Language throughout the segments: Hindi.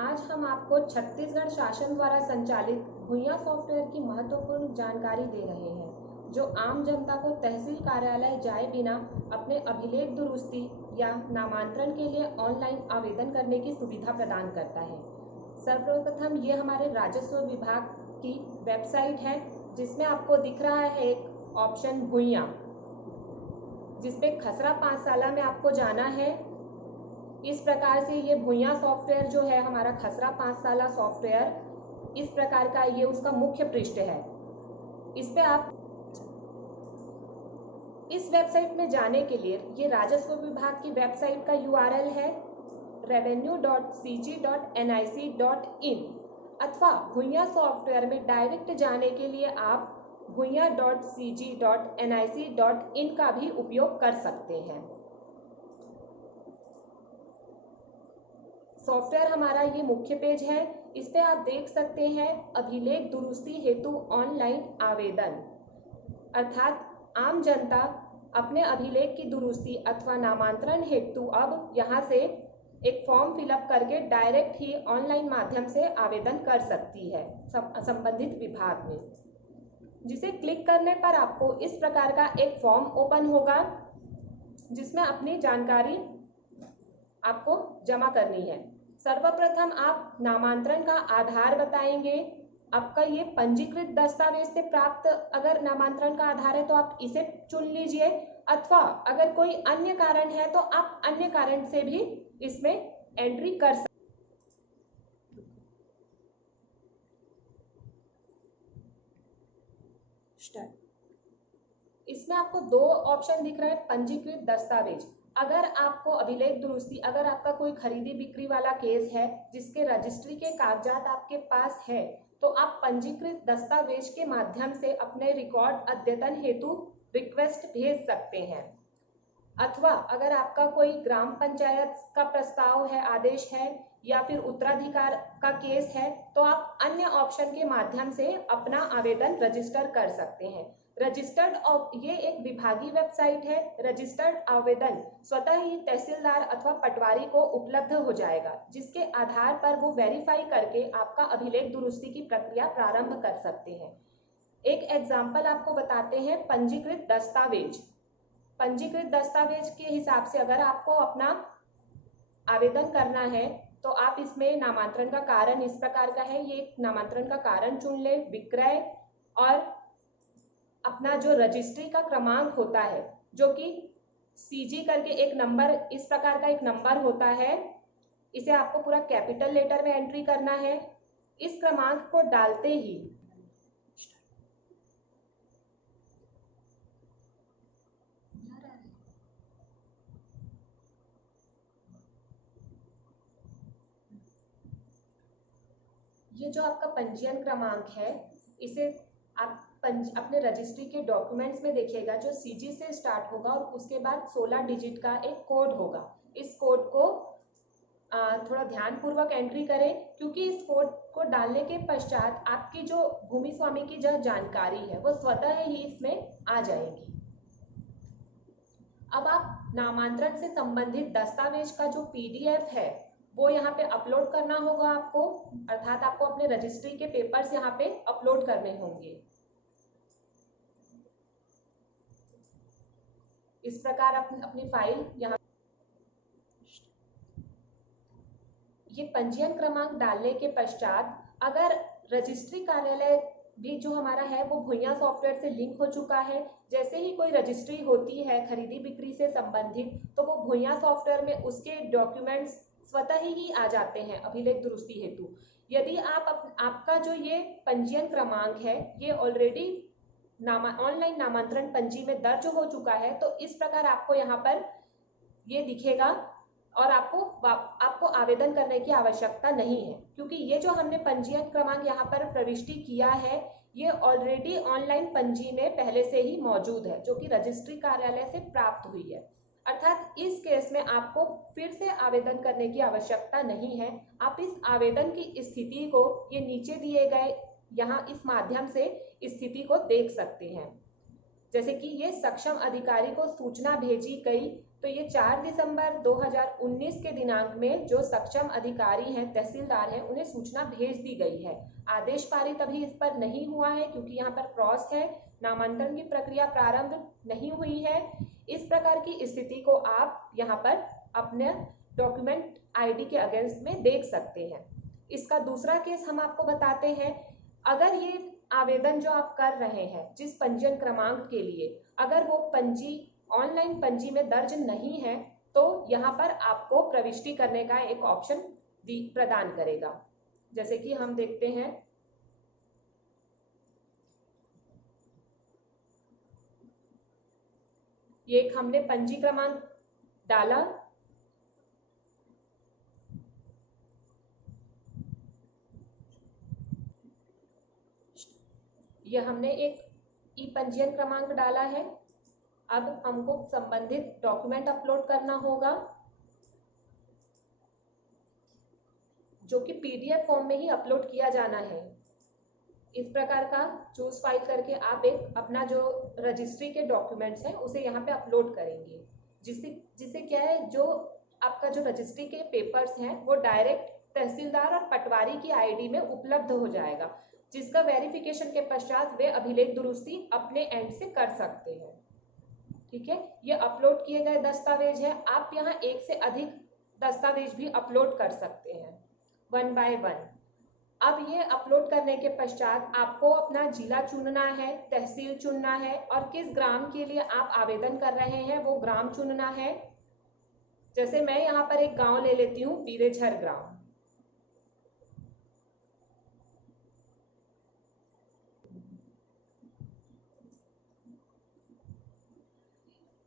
आज हम आपको छत्तीसगढ़ शासन द्वारा संचालित भुइयां सॉफ्टवेयर की महत्वपूर्ण जानकारी दे रहे हैं, जो आम जनता को तहसील कार्यालय जाए बिना अपने अभिलेख दुरुस्ती या नामांतरण के लिए ऑनलाइन आवेदन करने की सुविधा प्रदान करता है। सर्वप्रथम ये हमारे राजस्व विभाग की वेबसाइट है, जिसमें आपको दिख रहा है एक ऑप्शन भुइयां, जिसपे खसरा 5 साला में आपको जाना है। इस प्रकार से ये भुइयां सॉफ्टवेयर जो है हमारा खसरा 5 साला सॉफ्टवेयर, इस प्रकार का ये उसका मुख्य पृष्ठ है। इस पे आप इस वेबसाइट में जाने के लिए ये राजस्व विभाग की वेबसाइट का URL है revenue.cg.nic.in, अथवा भुइयां सॉफ्टवेयर में डायरेक्ट जाने के लिए आप bhuiyan.cg.nic.in का भी उपयोग कर सकते हैं। सॉफ्टवेयर हमारा ये मुख्य पेज है। इस पे आप देख सकते हैं अभिलेख दुरुस्ती हेतु ऑनलाइन आवेदन, अर्थात आम जनता अपने अभिलेख की दुरुस्ती अथवा नामांतरण हेतु अब यहाँ से एक फॉर्म फिलअप करके डायरेक्ट ही ऑनलाइन माध्यम से आवेदन कर सकती है संबंधित विभाग में, जिसे क्लिक करने पर आपको इस प्रकार का एक फॉर्म ओपन होगा, जिसमें अपनी जानकारी आपको जमा करनी है। सर्वप्रथम आप नामांतरण का आधार बताएंगे। आपका ये पंजीकृत दस्तावेज से प्राप्त अगर नामांतरण का आधार है तो आप इसे चुन लीजिए, अथवा अगर कोई अन्य कारण है तो आप अन्य कारण से भी इसमें एंट्री कर सकते। इसमें आपको 2 ऑप्शन दिख रहे हैं। पंजीकृत दस्तावेज, अगर आपको अभिलेख दुरुस्ती, अगर आपका कोई खरीदी बिक्री वाला केस है जिसके रजिस्ट्री के कागजात आपके पास है, तो आप पंजीकृत दस्तावेज के माध्यम से अपने रिकॉर्ड अद्यतन हेतु रिक्वेस्ट भेज सकते हैं। अथवा अगर आपका कोई ग्राम पंचायत का प्रस्ताव है, आदेश है, या फिर उत्तराधिकार का केस है, तो आप अन्य ऑप्शन के माध्यम से अपना आवेदन रजिस्टर कर सकते हैं। रजिस्टर्ड ये एक विभागीय वेबसाइट है। रजिस्टर्ड आवेदन स्वतः ही तहसीलदार अथवा पटवारी को उपलब्ध हो जाएगा, जिसके आधार पर वो वेरीफाई करके आपका अभिलेख दुरुस्ती की प्रक्रिया प्रारंभ कर सकते हैं। एक एग्जाम्पल आपको बताते हैं। पंजीकृत दस्तावेज के हिसाब से अगर आपको अपना आवेदन करना है तो आप इसमें नामांतरण का कारण इस प्रकार का है। ये नामांतरण का कारण चुन ले, विक्रय, और अपना जो रजिस्ट्री का क्रमांक होता है, जो कि CG करके एक नंबर, इस प्रकार का एक नंबर होता है, इसे आपको पूरा कैपिटल लेटर में एंट्री करना है। इस क्रमांक को डालते ही ये जो आपका पंजीयन क्रमांक है, इसे आप अपने रजिस्ट्री के डॉक्यूमेंट्स में देखिएगा, जो CG से स्टार्ट होगा और उसके बाद 16 डिजिट का एक कोड होगा। इस कोड को थोड़ा ध्यानपूर्वक एंट्री करें, क्योंकि इस कोड को डालने के पश्चात आपकी जो भूमि स्वामी की जो जानकारी है वो स्वतः ही इसमें आ जाएगी। अब आप नामांतरण से संबंधित दस्तावेज का जो PDF है वो यहाँ पे अपलोड करना होगा आपको, अर्थात आपको अपने रजिस्ट्री के पेपर्स यहाँ पे अपलोड करने होंगे। इस प्रकार अपनी फाइल यहाँ, ये पंजीयन क्रमांक डालने के पश्चात अगर रजिस्ट्री कार्यालय भी जो हमारा है वो भुइयां सॉफ्टवेयर से लिंक हो चुका है, जैसे ही कोई रजिस्ट्री होती है खरीदी बिक्री से संबंधित, तो वो भुइयां सॉफ्टवेयर में उसके डॉक्यूमेंट्स स्वतः ही आ जाते हैं अभिलेख दुरुस्ती हेतु। यदि आपका जो ये पंजीयन क्रमांक है ये ऑलरेडी ऑनलाइन नामांतरण पंजी में दर्ज हो चुका है, तो इस प्रकार आपको यहाँ पर ये दिखेगा और आपको आवेदन करने की आवश्यकता नहीं है, क्योंकि ये जो हमने पंजीयन क्रमांक यहाँ पर प्रविष्टि किया है ये ऑलरेडी ऑनलाइन पंजी में पहले से ही मौजूद है, जो कि रजिस्ट्री कार्यालय से प्राप्त हुई है। अर्थात इस केस में आपको फिर से आवेदन करने की आवश्यकता नहीं है। आप इस आवेदन की स्थिति को ये नीचे दिए गए यहाँ इस माध्यम से स्थिति को देख सकते हैं, जैसे कि ये सक्षम अधिकारी को सूचना भेजी गई तो ये 4 दिसंबर 2019 के दिनांक में जो सक्षम अधिकारी हैं, तहसीलदार हैं, उन्हें सूचना भेज दी गई है। आदेश पारित अभी इस पर नहीं हुआ है क्योंकि यहाँ पर क्रॉस है, नामांतरण की प्रक्रिया प्रारंभ नहीं हुई है। इस प्रकार की स्थिति को आप यहाँ पर अपने डॉक्यूमेंट आईडी के अगेंस्ट में देख सकते हैं। इसका दूसरा केस हम आपको बताते हैं। अगर ये आवेदन जो आप कर रहे हैं जिस पंजीयन क्रमांक के लिए, अगर वो पंजी ऑनलाइन पंजी में दर्ज नहीं है तो यहाँ पर आपको प्रविष्टि करने का एक ऑप्शन प्रदान करेगा। जैसे कि हम देखते हैं, ये एक हमने पंजी क्रमांक डाला, यह हमने एक ई पंजीयन क्रमांक डाला है। अब हमको संबंधित डॉक्यूमेंट अपलोड करना होगा जो कि पीडीएफ फॉर्म में ही अपलोड किया जाना है। इस प्रकार का चूज फाइल करके आप एक अपना जो रजिस्ट्री के डॉक्यूमेंट्स हैं उसे यहाँ पे अपलोड करेंगे, जिससे क्या है, जो आपका जो रजिस्ट्री के पेपर्स हैं वो डायरेक्ट तहसीलदार और पटवारी की आईडी में उपलब्ध हो जाएगा, जिसका वेरिफिकेशन के पश्चात वे अभिलेख दुरुस्ती अपने एंड से कर सकते हैं। ठीक है, ये अपलोड किए गए दस्तावेज है। आप यहाँ एक से अधिक दस्तावेज भी अपलोड कर सकते हैं 1 बाय 1। अब ये अपलोड करने के पश्चात आपको अपना जिला चुनना है, तहसील चुनना है और किस ग्राम के लिए आप आवेदन कर रहे हैं वो ग्राम चुनना है। जैसे मैं यहाँ पर एक गांव ले लेती हूँ, बीरेझर ग्राम।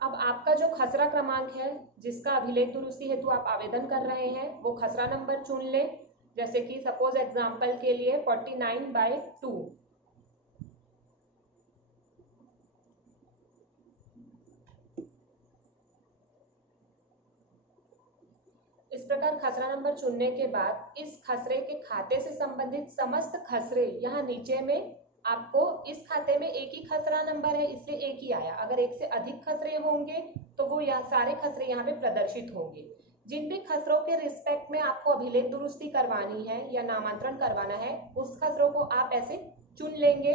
अब आपका जो खसरा क्रमांक है जिसका अभिलेख दुरुस्ती हेतु आप आवेदन कर रहे हैं वो खसरा नंबर चुन ले। जैसे कि सपोज एग्जांपल के लिए 49/2। इस प्रकार खसरा नंबर चुनने के बाद इस खसरे के खाते से संबंधित समस्त खसरे यहाँ नीचे में, आपको इस खाते में एक ही खसरा नंबर है इसलिए एक ही आया। अगर एक से अधिक खसरे होंगे तो वो यह सारे खसरे यहाँ पे प्रदर्शित होंगे। जिन भी खसरों के रिस्पेक्ट में आपको अभिलेख दुरुस्ती करवानी है या नामांतरण करवाना है उस खसरों को आप ऐसे चुन लेंगे।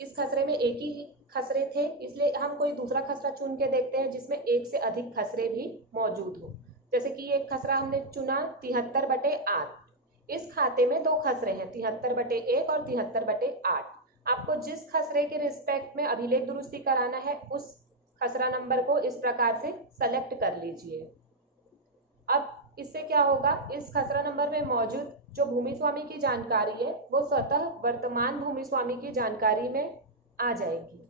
इस खसरे में एक ही खसरे थे इसलिए हम कोई दूसरा खसरा चुन के देखते हैं जिसमें एक से अधिक खसरे भी मौजूद हो। जैसे कि एक खसरा हमने चुना 73/8। इस खाते में 2 खसरे हैं, 73/1 और 73/8। आपको जिस खसरे के रिस्पेक्ट में अभिलेख दुरुस्ती कराना है उस खसरा नंबर को इस प्रकार से सेलेक्ट कर लीजिए। अब इससे क्या होगा, इस खसरा नंबर में मौजूद जो भूमि स्वामी की जानकारी है वो स्वतः वर्तमान भूमि स्वामी की जानकारी में आ जाएगी।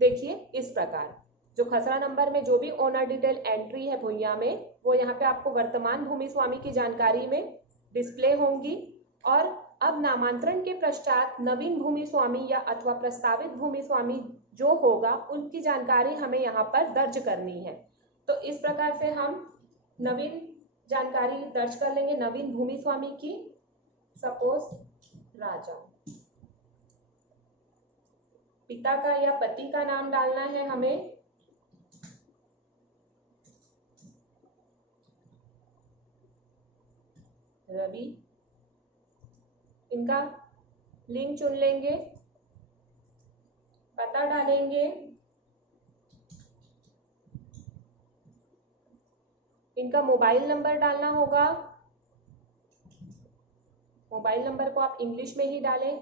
देखिए इस प्रकार जो खसरा नंबर में जो भी ओनर डिटेल एंट्री है भूइयां में वो यहाँ पे आपको वर्तमान भूमि स्वामी की जानकारी में डिस्प्ले होंगी। और अब नामांतरण के पश्चात नवीन भूमि स्वामी या अथवा प्रस्तावित भूमि स्वामी जो होगा उनकी जानकारी हमें यहाँ पर दर्ज करनी है। तो इस प्रकार से हम नवीन जानकारी दर्ज कर लेंगे नवीन भूमि स्वामी की। सपोज राजा, पिता का या पति का नाम डालना है हमें। रवि, इनका लिंग चुन लेंगे, पता डालेंगे, इनका मोबाइल नंबर डालना होगा। मोबाइल नंबर को आप इंग्लिश में ही डालें।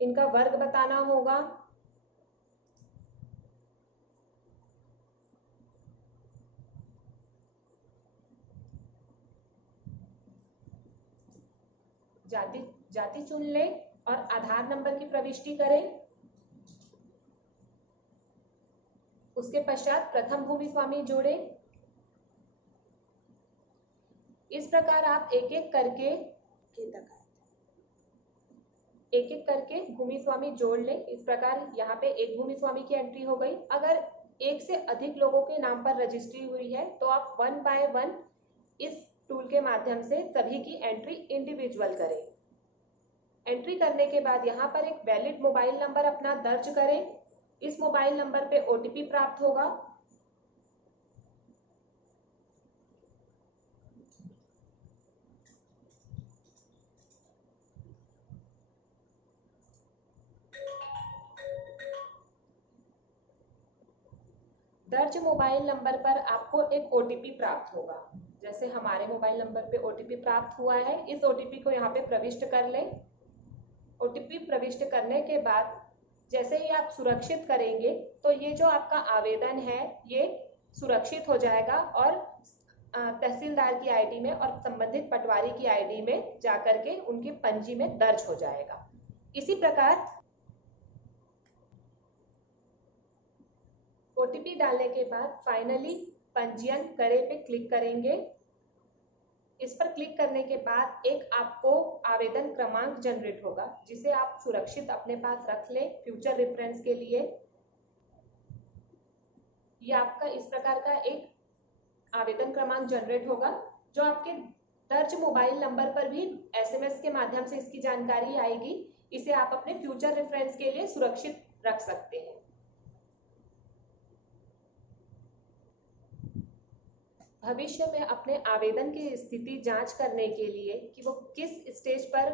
इनका वर्ग बताना होगा। जाति चुन ले और आधार नंबर की प्रविष्टि करें। उसके पश्चात प्रथम भूमि स्वामी जोड़े। इस प्रकार आप एक एक करके भूमि स्वामी जोड़ लें। इस प्रकार यहाँ पे एक भूमि स्वामी की एंट्री हो गई। अगर एक से अधिक लोगों के नाम पर रजिस्ट्री हुई है तो आप 1 बाय 1 इस टूल के माध्यम से सभी की एंट्री इंडिविजुअल करें। एंट्री करने के बाद यहाँ पर एक वैलिड मोबाइल नंबर अपना दर्ज करें। इस मोबाइल नंबर पे ओटीपी प्राप्त होगा। दर्ज मोबाइल नंबर पर आपको एक ओटीपी प्राप्त होगा। जैसे हमारे मोबाइल नंबर पे ओटीपी प्राप्त हुआ है, इस ओटीपी को यहाँ पे प्रविष्ट कर लें। ओटीपी प्रविष्ट करने के बाद जैसे ही आप सुरक्षित करेंगे तो ये जो आपका आवेदन है ये सुरक्षित हो जाएगा और तहसीलदार की आईडी में और संबंधित पटवारी की आईडी में जाकर के उनकी पंजी में दर्ज हो जाएगा। इसी प्रकार ओटीपी डालने के बाद फाइनली पंजीयन करें पे क्लिक करेंगे। इस पर क्लिक करने के बाद एक आपको आवेदन क्रमांक जनरेट होगा जिसे आप सुरक्षित अपने पास रख लें फ्यूचर रेफरेंस के लिए। ये आपका इस प्रकार का एक आवेदन क्रमांक जनरेट होगा जो आपके दर्ज मोबाइल नंबर पर भी एसएमएस के माध्यम से इसकी जानकारी आएगी। इसे आप अपने फ्यूचर रेफरेंस के लिए सुरक्षित रख सकते हैं। भविष्य में अपने आवेदन की स्थिति जांच करने के लिए कि वो किस स्टेज पर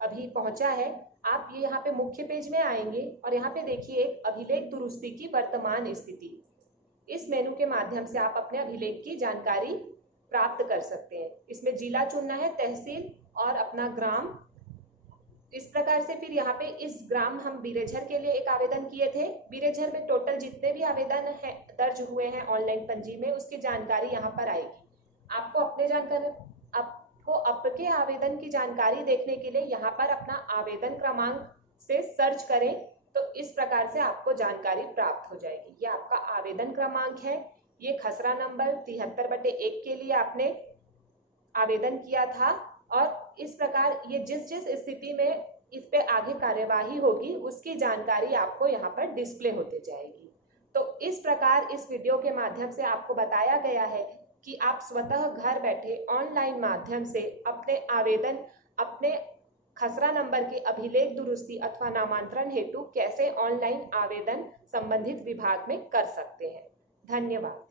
अभी पहुंचा है, आप ये यहाँ पे मुख्य पेज में आएंगे और यहाँ पे देखिए एक अभिलेख दुरुस्ती की वर्तमान स्थिति। इस मेनू के माध्यम से आप अपने अभिलेख की जानकारी प्राप्त कर सकते हैं। इसमें जिला चुनना है, तहसील और अपना ग्राम। इस प्रकार से फिर यहाँ पे इस ग्राम हम बिरेझर के लिए एक आवेदन किए थे। बिरेझर में टोटल जितने भी आवेदन है दर्ज हुए हैं ऑनलाइन पंजी में उसकी जानकारी यहाँ पर आएगी। आपको आपके आवेदन की जानकारी देखने के लिए यहाँ पर अपना आवेदन क्रमांक से सर्च करें तो इस प्रकार से आपको जानकारी प्राप्त हो जाएगी। ये आपका आवेदन क्रमांक है। ये खसरा नंबर 73/1 के लिए आपने आवेदन किया था और इस प्रकार ये जिस स्थिति में इस पे आगे कार्यवाही होगी उसकी जानकारी आपको यहाँ पर डिस्प्ले होते जाएगी। तो इस प्रकार इस वीडियो के माध्यम से आपको बताया गया है कि आप स्वतः घर बैठे ऑनलाइन माध्यम से अपने आवेदन, अपने खसरा नंबर के अभिलेख दुरुस्ती अथवा नामांतरण हेतु कैसे ऑनलाइन आवेदन संबंधित विभाग में कर सकते हैं। धन्यवाद।